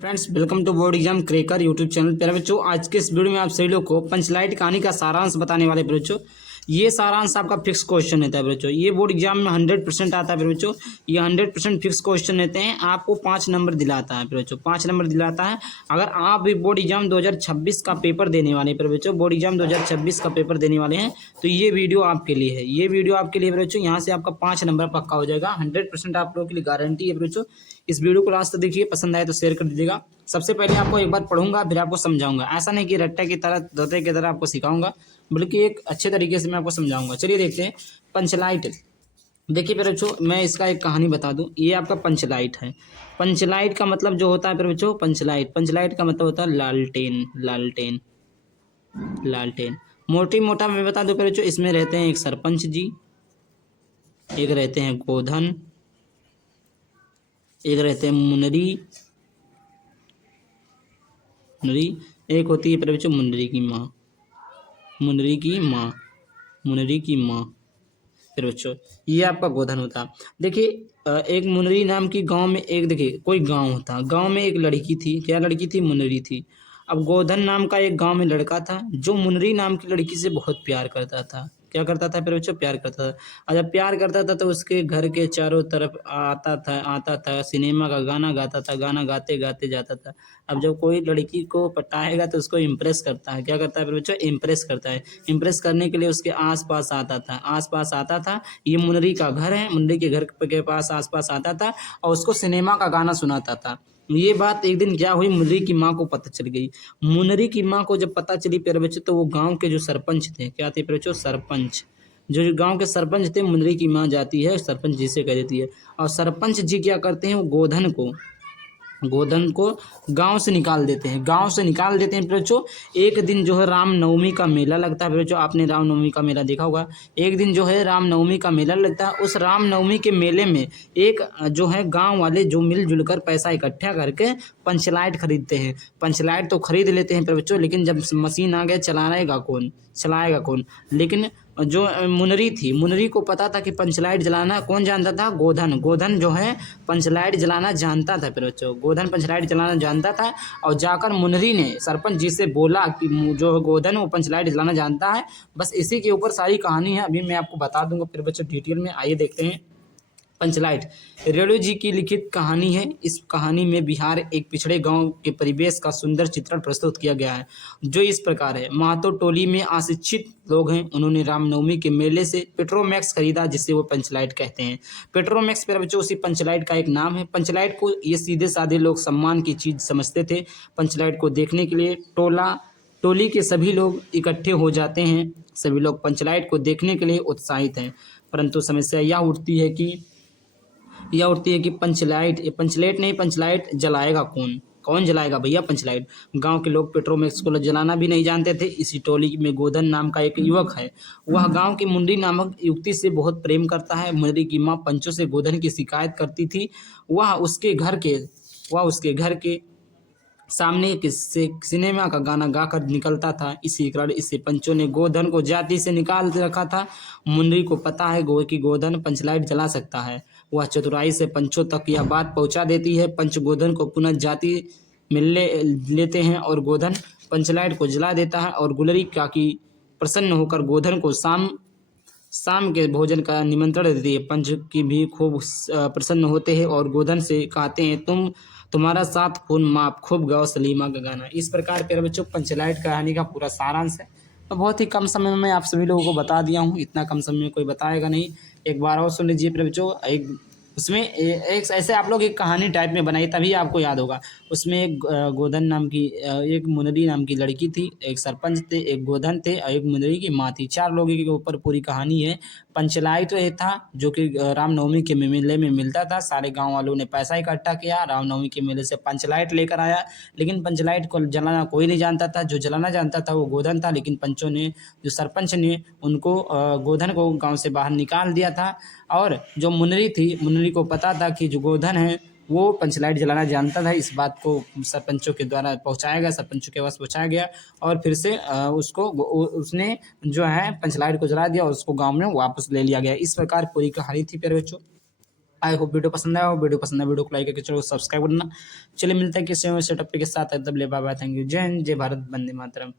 Friends, welcome to board exam cracker YouTube channel. प्यारे बच्चों, आज के इस वीडियो में आप सभी लोग को पंचलाइट कहानी का सारांश बताने वाले बच्चों। ये सारांश आपका फिक्स क्वेश्चन रहता है बच्चों। ये बोर्ड एग्जाम में 100% आता है बच्चों। ये 100% फिक्स क्वेश्चन रहते हैं। आपको 5 नंबर दिलाता है बच्चों, 5 नंबर दिलाता है। अगर आप भी बोर्ड एग्जाम 2026 का पेपर देने वाले हैं बच्चों, बोर्ड एग्जाम 2026 का पेपर देने वाले हैं, तो ये वीडियो आपके लिए है। ये वीडियो आपके लिए बच्चों, यहाँ से आपका 5 नंबर पक्का हो जाएगा। 100% आप लोगों के लिए गारंटी है बच्चों। इस वीडियो को लास्ट तक देखिए, पसंद आए तो शेयर कर दीजिएगा। सबसे पहले आपको एक बार पढ़ूंगा, फिर आपको समझाऊंगा। ऐसा नहीं कि रट्टा की तरह तोते की तरह आपको सिखाऊंगा, बल्कि एक अच्छे तरीके से मैं आपको समझाऊंगा। चलिए देखते हैं पंचलाइट। देखिए फिर बच्चों, मैं इसका एक कहानी बता दूं। ये आपका पंचलाइट है। पंचलाइट का मतलब जो होता है फिर बच्चों, पंचलाइट का मतलब होता है लालटेन। लालटेन मोटी मोटा मैं बता दूं फिर बच्चों। इसमें रहते हैं एक सरपंच जी, एक रहते हैं गोधन, एक रहते हैं मुनरी, एक होती है बच्चों मुनरी की माँ। फिर बच्चों ये आपका गोधन होता। देखिए एक मुनरी नाम की गांव में, एक देखिए कोई गांव होता, गांव में एक लड़की थी। क्या लड़की थी? मुनरी थी। अब गोधन नाम का एक गांव में लड़का था, जो मुनरी नाम की लड़की से बहुत प्यार करता था। क्या करता था फिर बच्चों? प्यार करता था। और जब प्यार करता था तो उसके घर के चारों तरफ आता था, सिनेमा का गाना गाता था, गाना गाते गाते जाता था। अब जब कोई लड़की को पटाएगा तो उसको इम्प्रेस करता है। क्या करता है फिर बच्चों? इम्प्रेस करता है। इम्प्रेस करने के लिए उसके आस पास आता था। ये मुनरी का घर है, मुनरी के घर के पास आस पास आता था और उसको सिनेमा का गाना सुनाता था। ये बात एक दिन क्या हुई, मुनरी की माँ को पता चल गई। मुनरी की माँ को जब पता चली प्यारे बच्चों, तो वो गांव के जो सरपंच थे, क्या थे प्यारे बच्चों? सरपंच। जो गांव के सरपंच थे, मुनरी की माँ जाती है सरपंच जी से कह देती है। और सरपंच जी क्या करते हैं, वो गोधन को गांव से निकाल देते हैं। फिर बच्चों एक दिन जो है रामनवमी का मेला लगता है। फिर बच्चों आपने रामनवमी का मेला देखा होगा। एक दिन जो है रामनवमी का मेला लगता है। उस रामनवमी के मेले में एक जो है गांव वाले जो मिलजुल कर पैसा इकट्ठा करके पंचलाइट खरीदते हैं। पंचलाइट तो खरीद लेते हैं फिर बच्चों, लेकिन जब मशीन आ गया, चलाएगा कौन? लेकिन जो मुनरी को पता था कि पंचलाइट जलाना कौन जानता था? गोधन जो है पंचलाइट जलाना जानता था। फिर बच्चों गोधन पंचलाइट जलाना जानता था और जाकर मुनरी ने सरपंच जी से बोला कि जो गोधन वो पंचलाइट जलाना जानता है। बस इसी के ऊपर सारी कहानी है, अभी मैं आपको बता दूंगा फिर बच्चों डिटेल में। आइए देखते हैं पंचलाइट। रेणु जी की लिखित कहानी है। इस कहानी में बिहार एक पिछड़े गांव के परिवेश का सुंदर चित्रण प्रस्तुत किया गया है, जो इस प्रकार है। महतो टोली में अशिक्षित लोग हैं। उन्होंने रामनवमी के मेले से पेट्रोमैक्स खरीदा, जिसे वो पंचलाइट कहते हैं। पेट्रोमैक्स पर बच्चों उसी पंचलाइट का एक नाम है। पंचलाइट को ये सीधे साधे लोग सम्मान की चीज समझते थे। पंचलाइट को देखने के लिए टोली के सभी लोग इकट्ठे हो जाते हैं। सभी लोग पंचलाइट को देखने के लिए उत्साहित हैं। परंतु समस्या यह उठती है कि पंचलाइट जलाएगा कौन? कौन जलाएगा भैया पंचलाइट? गांव के लोग पेट्रोमैक्स को जलाना भी नहीं जानते थे। इसी टोली में गोधन नाम का एक युवक है। वह गांव की मुंडी नामक युवती से बहुत प्रेम करता है। मुंडी की माँ पंचों से गोधन की शिकायत करती थी। वह उसके घर के सामने किससे सिनेमा का गाना गाकर निकलता था। इसी कारण इससे पंचों ने गोधन को जाति से निकाल रखा था। मुंडी को पता है कि गोधन पंचलाइट जला सकता है। वह चतुराई से पंचों तक यह बात पहुंचा देती है। पंच गोधन को पुनः जाति मिलने लेते हैं और गोधन पंचलाइट को जला देता है। और गुलरी काकी प्रसन्न होकर गोधन को शाम के भोजन का निमंत्रण देती है। पंच की भी खूब प्रसन्न होते हैं और गोधन से कहते हैं, तुम्हारा साथ खून माप, खूब गाओ सलीमा का गाना। इस प्रकार प्यारे बच्चों पंचलाइट कहानी का पूरा सारांश है। तो बहुत ही कम समय में मैं आप सभी लोगों को बता दिया हूँ। इतना कम समय में कोई बताएगा नहीं। एक बार और सुन लीजिए प्यारे बच्चों। उसमें एक ऐसे आप लोग एक कहानी टाइप में बनाइए, तभी आपको याद होगा। उसमें एक गोधन नाम की एक मुनरी नाम की लड़की थी, एक सरपंच थे, एक गोधन थे और एक मुनरी की माँ थी। 4 लोगों के ऊपर पूरी कहानी है। पंचलाइट था जो कि रामनवमी के मेले में मिलता था। सारे गांव वालों ने पैसा इकट्ठा किया, रामनवमी के मेले से पंचलाइट लेकर आया। लेकिन पंचलाइट को जलाना कोई नहीं जानता था। जो जलाना जानता था वो गोधन था। लेकिन जो सरपंच ने उनको गोधन को गांव से बाहर निकाल दिया था। और जो मुनरी को पता था कि जो गोधन है वो पंचलाइट जलाना जानता था। इस बात को सरपंचों के द्वारा सरपंचों के पास पहुंचाया गया और फिर से उसने जो है पंचलाइट को जला दिया और उसको गांव में वापस ले लिया गया। इस प्रकार पूरी कहानी थी प्यारे बच्चों। आई होप वीडियो पसंद आया हो, वीडियो पसंद आया वीडियो को लाइक करके चलो सब्सक्राइब करना। चलिए मिलते हैं किसी और सेटअप के साथ, तब ले बाय बाय, थैंक यू, जय हिंद, जय भारत, वंदे मातरम।